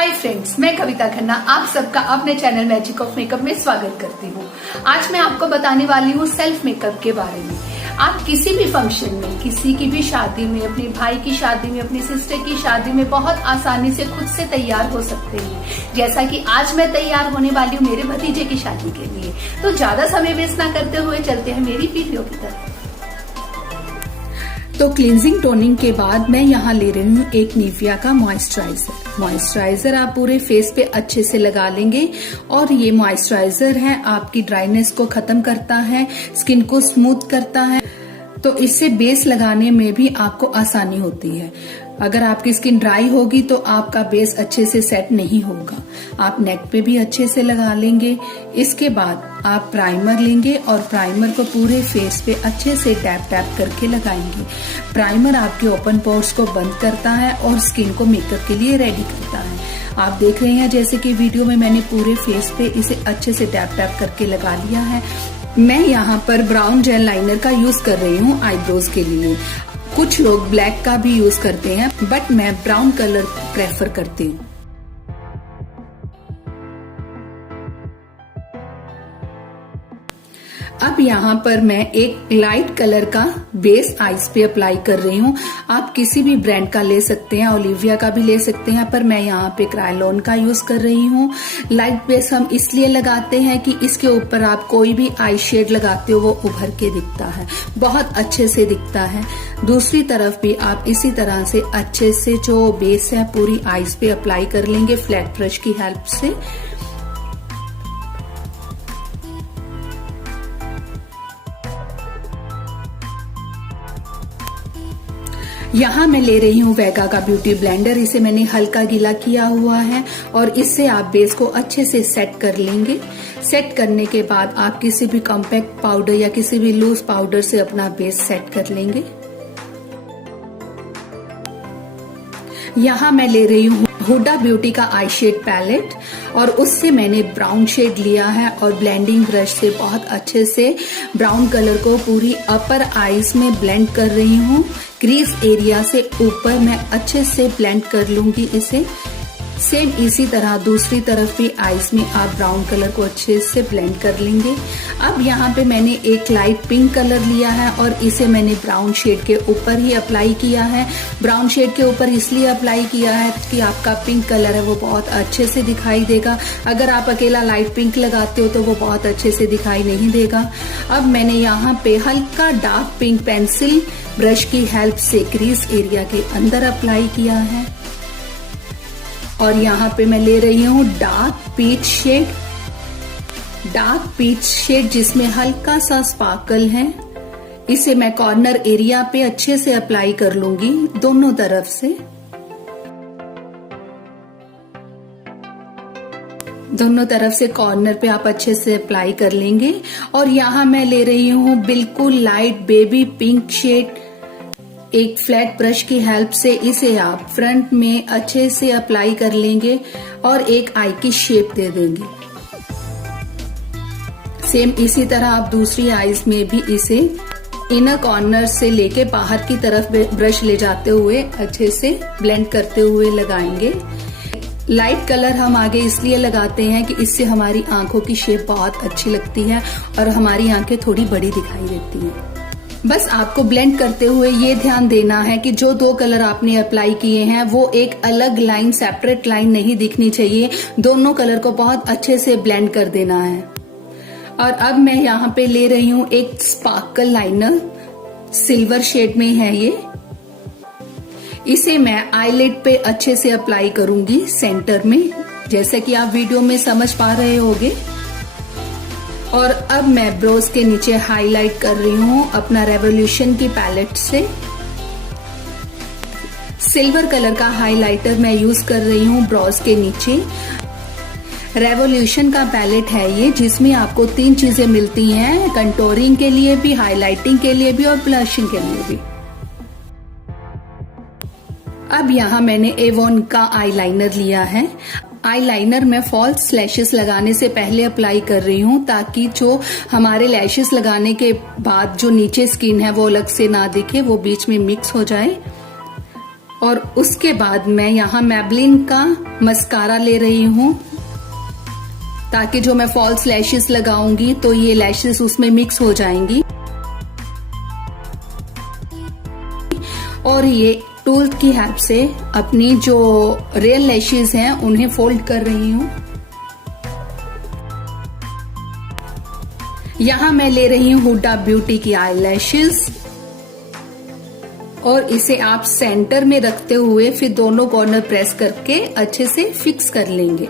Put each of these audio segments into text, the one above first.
Hi friends, मैं कविता खन्ना आप सबका अपने चैनल मैजिक ऑफ मेकअप में स्वागत करती हूँ। आज मैं आपको बताने वाली हूँ सेल्फ मेकअप के बारे में। आप किसी भी फंक्शन में, किसी की भी शादी में, अपने भाई की शादी में, अपनी सिस्टर की शादी में बहुत आसानी से खुद से तैयार हो सकते हैं। जैसा कि आज मैं तैयार होने वाली हूँ मेरे भतीजे की शादी के लिए। तो ज्यादा समय वेस्ट ना करते हुए चलते हैं मेरी वीडियो की तरफ। तो क्लींजिंग टोनिंग के बाद मैं यहाँ ले रही हूँ एक निविया का मॉइस्चराइजर आप पूरे फेस पे अच्छे से लगा लेंगे। और ये मॉइस्चराइजर है आपकी ड्राइनेस को खत्म करता है, स्किन को स्मूथ करता है, तो इससे बेस लगाने में भी आपको आसानी होती है। अगर आपकी स्किन ड्राई होगी तो आपका बेस अच्छे से सेट नहीं होगा। आप नेक पे भी अच्छे से लगा लेंगे। इसके बाद आप प्राइमर लेंगे और प्राइमर को पूरे फेस पे अच्छे से टैप टैप करके लगाएंगे। प्राइमर आपके ओपन पोर्स को बंद करता है और स्किन को मेकअप के लिए रेडी करता है। आप देख रहे हैं जैसे कि वीडियो में मैंने पूरे फेस पे इसे अच्छे से टैप टैप करके लगा लिया है। मैं यहाँ पर ब्राउन जेल लाइनर का यूज कर रही हूँ आईब्रोज के लिए। कुछ लोग ब्लैक का भी यूज करते हैं, बट मैं ब्राउन कलर प्रेफर करती हूँ। अब यहाँ पर मैं एक लाइट कलर का बेस आईज पे अप्लाई कर रही हूँ। आप किसी भी ब्रांड का ले सकते हैं, ओलिविया का भी ले सकते हैं, पर मैं यहाँ पे क्रायोलॉन का यूज कर रही हूँ। लाइट बेस हम इसलिए लगाते हैं कि इसके ऊपर आप कोई भी आई शेड लगाते हो वो उभर के दिखता है, बहुत अच्छे से दिखता है। दूसरी तरफ भी आप इसी तरह से अच्छे से जो बेस है पूरी आईज पे अप्लाई कर लेंगे फ्लैट ब्रश की हेल्प से। यहाँ मैं ले रही हूँ वेगा का ब्यूटी ब्लेंडर। इसे मैंने हल्का गीला किया हुआ है और इससे आप बेस को अच्छे से सेट कर लेंगे। सेट करने के बाद आप किसी भी कॉम्पैक्ट पाउडर या किसी भी लूज पाउडर से अपना बेस सेट कर लेंगे। यहाँ मैं ले रही हूँ हुडा ब्यूटी का आई शेड पैलेट और उससे मैंने ब्राउन शेड लिया है और ब्लेंडिंग ब्रश से बहुत अच्छे से ब्राउन कलर को पूरी अपर आईज में ब्लेंड कर रही हूँ। क्रीज एरिया से ऊपर मैं अच्छे से ब्लेंड कर लूंगी इसे। सेम इसी तरह दूसरी तरफ भी आईज में आप ब्राउन कलर को अच्छे से ब्लेंड कर लेंगे। अब यहाँ पे मैंने एक लाइट पिंक कलर लिया है और इसे मैंने ब्राउन शेड के ऊपर ही अप्लाई किया है। ब्राउन शेड के ऊपर इसलिए अप्लाई किया है कि आपका पिंक कलर है वो बहुत अच्छे से दिखाई देगा। अगर आप अकेला लाइट पिंक लगाते हो तो वो बहुत अच्छे से दिखाई नहीं देगा। अब मैंने यहाँ पे हल्का डार्क पिंक पेंसिल ब्रश की हेल्प से क्रीज एरिया के अंदर अप्लाई किया है। और यहाँ पे मैं ले रही हूँ डार्क पीच शेड जिसमें हल्का सा स्पार्कल है। इसे मैं कॉर्नर एरिया पे अच्छे से अप्लाई कर लूंगी दोनों तरफ से। दोनों तरफ से कॉर्नर पे आप अच्छे से अप्लाई कर लेंगे। और यहाँ मैं ले रही हूँ बिल्कुल लाइट बेबी पिंक शेड। एक फ्लैट ब्रश की हेल्प से इसे आप फ्रंट में अच्छे से अप्लाई कर लेंगे और एक आई की शेप दे देंगे। सेम इसी तरह आप दूसरी आईज में भी इसे इनर कॉर्नर से लेके बाहर की तरफ ब्रश ले जाते हुए अच्छे से ब्लेंड करते हुए लगाएंगे। लाइट कलर हम आगे इसलिए लगाते हैं कि इससे हमारी आंखों की शेप बहुत अच्छी लगती है और हमारी आंखें थोड़ी बड़ी दिखाई देती हैं। बस आपको ब्लेंड करते हुए ये ध्यान देना है कि जो दो कलर आपने अप्लाई किए हैं वो एक अलग लाइन, सेपरेट लाइन नहीं दिखनी चाहिए। दोनों कलर को बहुत अच्छे से ब्लेंड कर देना है। और अब मैं यहाँ पे ले रही हूँ एक स्पार्कल लाइनर, सिल्वर शेड में है ये। इसे मैं आईलिड पे अच्छे से अप्लाई करूंगी सेंटर में, जैसे कि आप वीडियो में समझ पा रहे होंगे। और अब मैं ब्रोज के नीचे हाईलाइट कर रही हूँ अपना रेवोल्यूशन की पैलेट से। सिल्वर कलर का हाइलाइटर मैं यूज कर रही हूँ ब्रोज के नीचे। रेवोल्यूशन का पैलेट है ये, जिसमें आपको 3 चीजें मिलती हैं, कंटोरिंग के लिए भी, हाइलाइटिंग के लिए भी और ब्लशिंग के लिए भी। अब यहाँ मैंने एवॉन का आईलाइनर लिया है। आईलाइनर मैं फॉल्स लैशेस लगाने से पहले अप्लाई कर रही हूँ ताकि जो हमारे लैशेस लगाने के बाद जो नीचे स्किन है वो अलग से ना दिखे, वो बीच में मिक्स हो जाए। और उसके बाद मैं यहाँ मैबलिन का मस्कारा ले रही हूँ, ताकि जो मैं फॉल्स लैशेस लगाऊंगी तो ये लैशेस उसमें मिक्स हो जाएंगी। और ये टूल की हेल्प से अपनी जो रियल लैशेस हैं उन्हें फोल्ड कर रही हूँ। यहाँ मैं ले रही हूँ हुडा ब्यूटी की आई लैशेस और इसे आप सेंटर में रखते हुए फिर दोनों कॉर्नर प्रेस करके अच्छे से फिक्स कर लेंगे।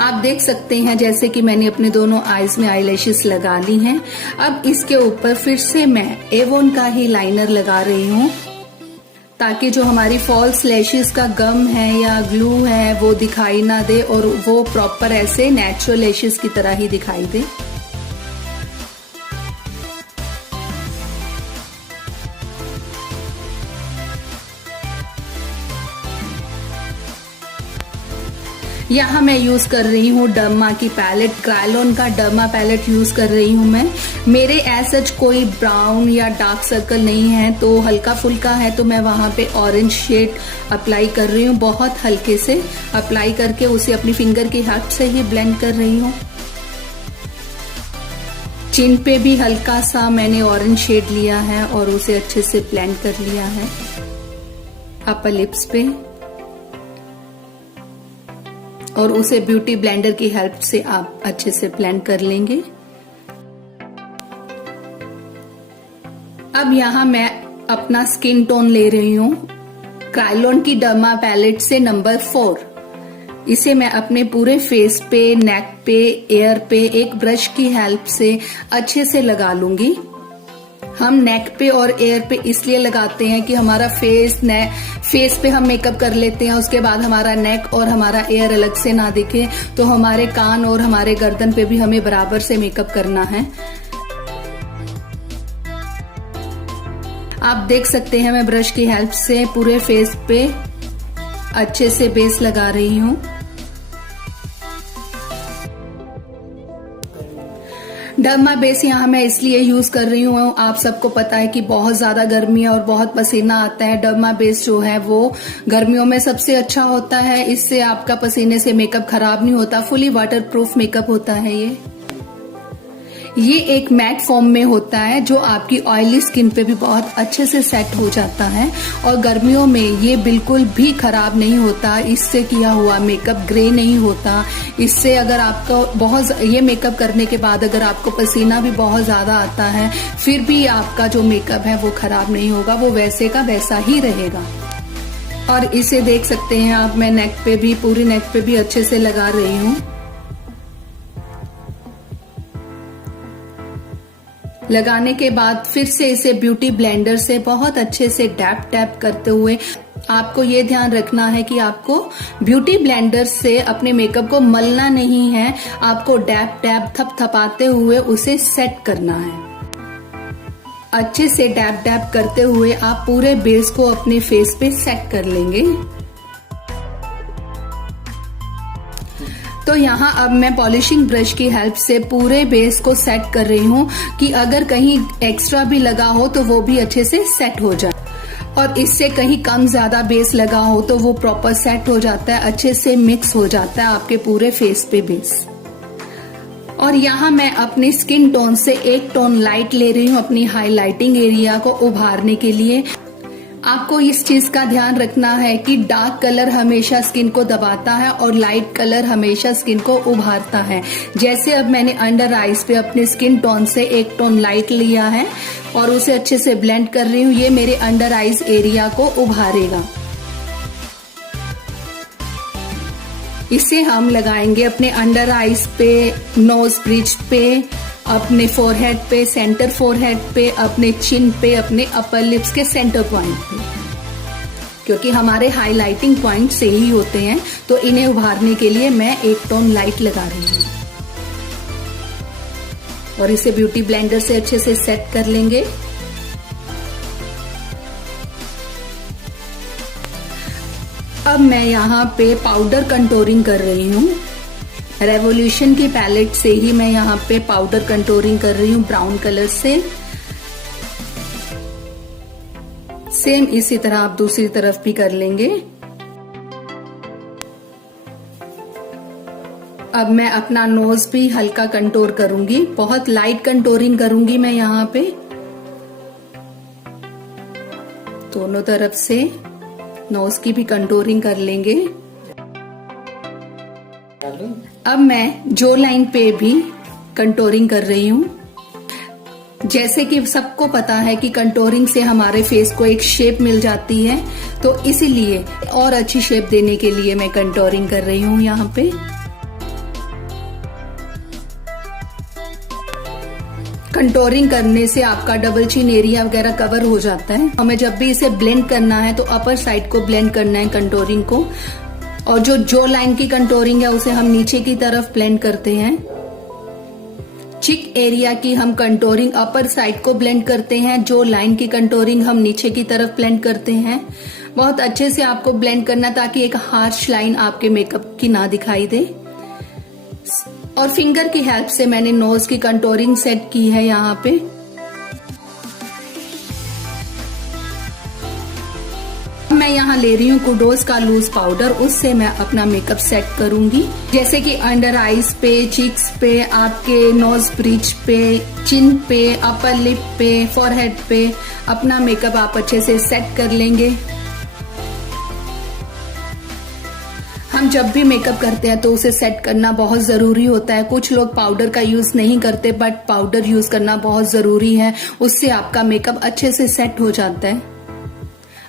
आप देख सकते हैं जैसे कि मैंने अपने दोनों आईज में आईलैशेस लगा ली हैं। अब इसके ऊपर फिर से मैं एवोन का ही लाइनर लगा रही हूँ, ताकि जो हमारी फॉल्स लैशेस का गम है या ग्लू है वो दिखाई ना दे और वो प्रॉपर ऐसे नेचुरल लैशेस की तरह ही दिखाई दे। यहाँ मैं यूज कर रही हूँ डर्मा की पैलेट, क्रायोलॉन का डर्मा पैलेट यूज कर रही हूँ मैं। मेरे एज कोई ब्राउन या डार्क सर्कल नहीं है, तो हल्का फुल्का है तो मैं वहां पे ऑरेंज शेड अप्लाई कर रही हूँ। बहुत हल्के से अप्लाई करके उसे अपनी फिंगर की हेल्प से ही ब्लेंड कर रही हूँ। चिन पे भी हल्का सा मैंने ऑरेंज शेड लिया है और उसे अच्छे से ब्लेंड कर लिया है। अपर लिप्स पे और उसे ब्यूटी ब्लेंडर की हेल्प से आप अच्छे से ब्लेंड कर लेंगे। अब यहाँ मैं अपना स्किन टोन ले रही हूँ क्रायोलॉन की डर्मा पैलेट से नंबर 4। इसे मैं अपने पूरे फेस पे, नेक पे, एयर पे एक ब्रश की हेल्प से अच्छे से लगा लूंगी। हम नेक पे और एयर पे इसलिए लगाते हैं कि हमारा फेस पे हम मेकअप कर लेते हैं, उसके बाद हमारा नेक और हमारा एयर अलग से ना दिखे, तो हमारे कान और हमारे गर्दन पे भी हमें बराबर से मेकअप करना है। आप देख सकते हैं मैं ब्रश की हेल्प से पूरे फेस पे अच्छे से बेस लगा रही हूँ। डर्मा बेस यहाँ मैं इसलिए यूज कर रही हूँ, आप सबको पता है कि बहुत ज्यादा गर्मी है और बहुत पसीना आता है। डर्मा बेस जो है वो गर्मियों में सबसे अच्छा होता है, इससे आपका पसीने से मेकअप खराब नहीं होता, फुली वाटरप्रूफ मेकअप होता है। ये एक मैट फॉर्म में होता है जो आपकी ऑयली स्किन पे भी बहुत अच्छे से सेट हो जाता है और गर्मियों में ये बिल्कुल भी खराब नहीं होता। इससे किया हुआ मेकअप ग्रे नहीं होता। इससे अगर आपका ये मेकअप करने के बाद अगर आपको पसीना भी बहुत ज्यादा आता है, फिर भी आपका जो मेकअप है वो खराब नहीं होगा, वो वैसे का वैसा ही रहेगा। और इसे देख सकते हैं आप, मैं नेक पे भी, पूरी नेक पे भी अच्छे से लगा रही हूँ। लगाने के बाद फिर से इसे ब्यूटी ब्लेंडर से बहुत अच्छे से डैप करते हुए, आपको ये ध्यान रखना है कि आपको ब्यूटी ब्लेंडर से अपने मेकअप को मलना नहीं है, आपको डैप थपथपाते हुए उसे सेट करना है। अच्छे से डैप करते हुए आप पूरे बेस को अपने फेस पे सेट कर लेंगे। तो यहाँ अब मैं पॉलिशिंग ब्रश की हेल्प से पूरे बेस को सेट कर रही हूँ कि अगर कहीं एक्स्ट्रा भी लगा हो तो वो भी अच्छे से सेट हो जाए, और इससे कहीं कम ज्यादा बेस लगा हो तो वो प्रॉपर सेट हो जाता है, अच्छे से मिक्स हो जाता है आपके पूरे फेस पे बेस। और यहाँ मैं अपनी स्किन टोन से एक टोन लाइट ले रही हूँ अपनी हाईलाइटिंग एरिया को उभारने के लिए। आपको इस चीज का ध्यान रखना है कि डार्क कलर हमेशा स्किन को दबाता है और लाइट कलर हमेशा स्किन को उभारता है। जैसे अब मैंने अंडर आईज पे अपने स्किन टोन से एक टोन लाइट लिया है और उसे अच्छे से ब्लेंड कर रही हूँ, ये मेरे अंडर आईज एरिया को उभारेगा। इसे हम लगाएंगे अपने अंडर आईज पे, नोज ब्रिज पे, अपने फोरहेड पे, सेंटर फोरहेड पे, अपने चिन पे, अपने अपर लिप्स के सेंटर पॉइंट पे, क्योंकि हमारे हाइलाइटिंग पॉइंट से ही होते हैं, तो इन्हें उभारने के लिए मैं एक टोन लाइट लगा रही हूँ और इसे ब्यूटी ब्लेंडर से अच्छे से सेट कर लेंगे। अब मैं यहाँ पे पाउडर कंटूरिंग कर रही हूँ। रेवोल्यूशन की पैलेट से ही मैं यहाँ पे पाउडर कंटूरिंग कर रही हूँ ब्राउन कलर से। सेम इसी तरह आप दूसरी तरफ भी कर लेंगे। अब मैं अपना नोज भी हल्का कंटूर करूंगी, बहुत लाइट कंटूरिंग करूंगी मैं यहाँ पे। दोनों तरफ से नोज की भी कंटूरिंग कर लेंगे। अब मैं जो लाइन पे भी कंटूरिंग कर रही हूँ। जैसे कि सबको पता है कि कंटूरिंग से हमारे फेस को एक शेप मिल जाती है, तो इसीलिए और अच्छी शेप देने के लिए मैं कंटूरिंग कर रही हूँ यहाँ पे। कंटूरिंग करने से आपका डबल चिन एरिया वगैरह कवर हो जाता है। हमें जब भी इसे ब्लेंड करना है तो अपर साइड को ब्लेंड करना है कंटूरिंग को, और जो लाइन की कंटूरिंग है उसे हम नीचे की तरफ ब्लेंड करते हैं। चिक एरिया की हम कंटूरिंग अपर साइड को ब्लेंड करते हैं, जो लाइन की कंटूरिंग हम नीचे की तरफ ब्लेंड करते हैं। बहुत अच्छे से आपको ब्लेंड करना ताकि एक हार्श लाइन आपके मेकअप की ना दिखाई दे। और फिंगर की हेल्प से मैंने नोज की कंटूरिंग सेट की है यहाँ पे। मैं यहाँ ले रही हूँ कुडोस का लूज पाउडर, उससे मैं अपना मेकअप सेट करूंगी। जैसे कि अंडर आईज पे, चिक्स पे, आपके नोज ब्रिज पे, चिन पे, अपर लिप पे, फॉरहेड पे अपना मेकअप आप अच्छे से सेट कर लेंगे। हम जब भी मेकअप करते हैं तो उसे सेट करना बहुत जरूरी होता है। कुछ लोग पाउडर का यूज नहीं करते, बट पाउडर यूज करना बहुत जरूरी है, उससे आपका मेकअप अच्छे से सेट हो जाता है।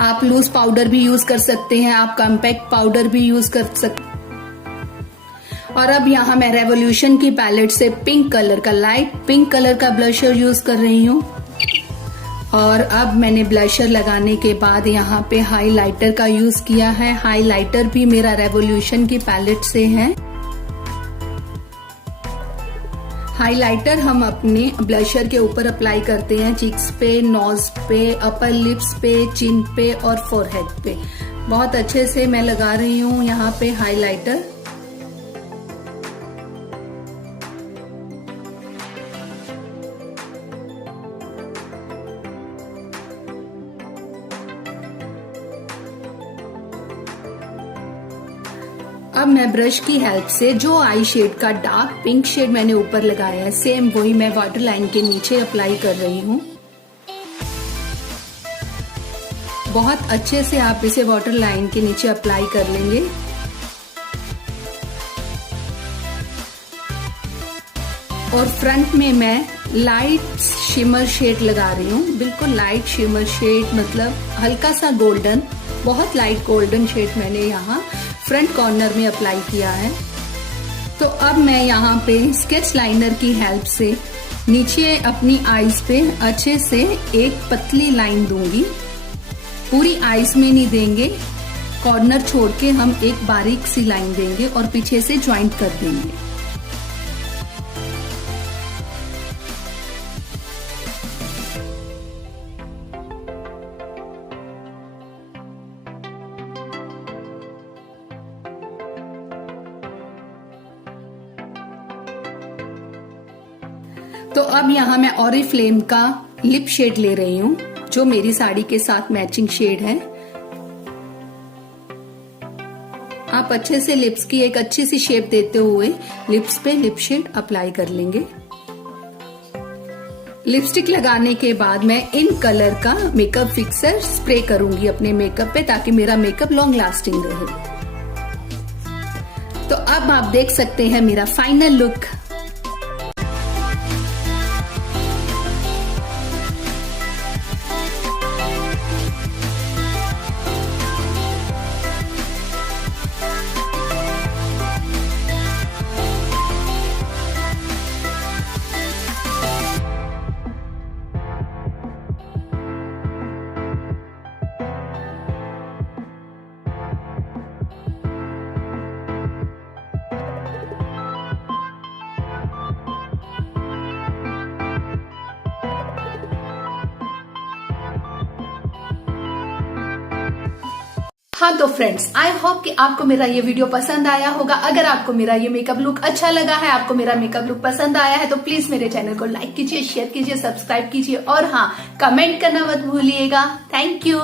आप लूज पाउडर भी यूज कर सकते हैं, आप कॉम्पैक्ट पाउडर भी यूज कर सकते हैं। और अब यहाँ मैं रेवोल्यूशन की पैलेट से पिंक कलर का, लाइट पिंक कलर का ब्लशर यूज कर रही हूँ। और अब मैंने ब्लशर लगाने के बाद यहाँ पे हाइलाइटर का यूज किया है। हाइलाइटर भी मेरा रेवोल्यूशन की पैलेट से है। हाइलाइटर हम अपने ब्लशर के ऊपर अप्लाई करते हैं, चिक्स पे, नोज पे, अपर लिप्स पे, चिन पे और फोरहेड पे। बहुत अच्छे से मैं लगा रही हूँ यहाँ पे हाइलाइटर। अब मैं ब्रश की हेल्प से जो आई शेड का डार्क पिंक शेड मैंने ऊपर लगाया है, सेम वही मैं वाटर लाइन के नीचे अप्लाई कर रही हूँ। बहुत अच्छे से आप इसे वाटर लाइन के नीचे अप्लाई कर लेंगे। और फ्रंट में मैं लाइट शिमर शेड लगा रही हूँ, बिल्कुल लाइट शिमर शेड, मतलब हल्का सा गोल्डन, बहुत लाइट गोल्डन शेड मैंने यहाँ फ्रंट कॉर्नर में अप्लाई किया है। तो अब मैं यहाँ पे स्केच लाइनर की हेल्प से नीचे अपनी आईज पे अच्छे से एक पतली लाइन दूंगी। पूरी आईज में नहीं देंगे, कॉर्नर छोड़ के हम एक बारीक सी लाइन देंगे और पीछे से ज्वाइंट कर देंगे। तो अब यहाँ मैं ऑरिफ्लेम का लिप शेड ले रही हूँ, जो मेरी साड़ी के साथ मैचिंग शेड है। आप अच्छे से लिप्स की एक अच्छी सी शेप देते हुए लिप्स पे लिप शेड अप्लाई कर लेंगे। लिपस्टिक लगाने के बाद मैं इन कलर का मेकअप फिक्सर स्प्रे करूंगी अपने मेकअप पे, ताकि मेरा मेकअप लॉन्ग लास्टिंग रहे। तो अब आप देख सकते हैं मेरा फाइनल लुक। हाँ तो फ्रेंड्स, आई होप कि आपको मेरा ये वीडियो पसंद आया होगा। अगर आपको मेरा ये मेकअप लुक अच्छा लगा है, आपको मेरा मेकअप लुक पसंद आया है, तो प्लीज मेरे चैनल को लाइक कीजिए, शेयर कीजिए, सब्सक्राइब कीजिए और हाँ, कमेंट करना मत भूलिएगा। Thank you.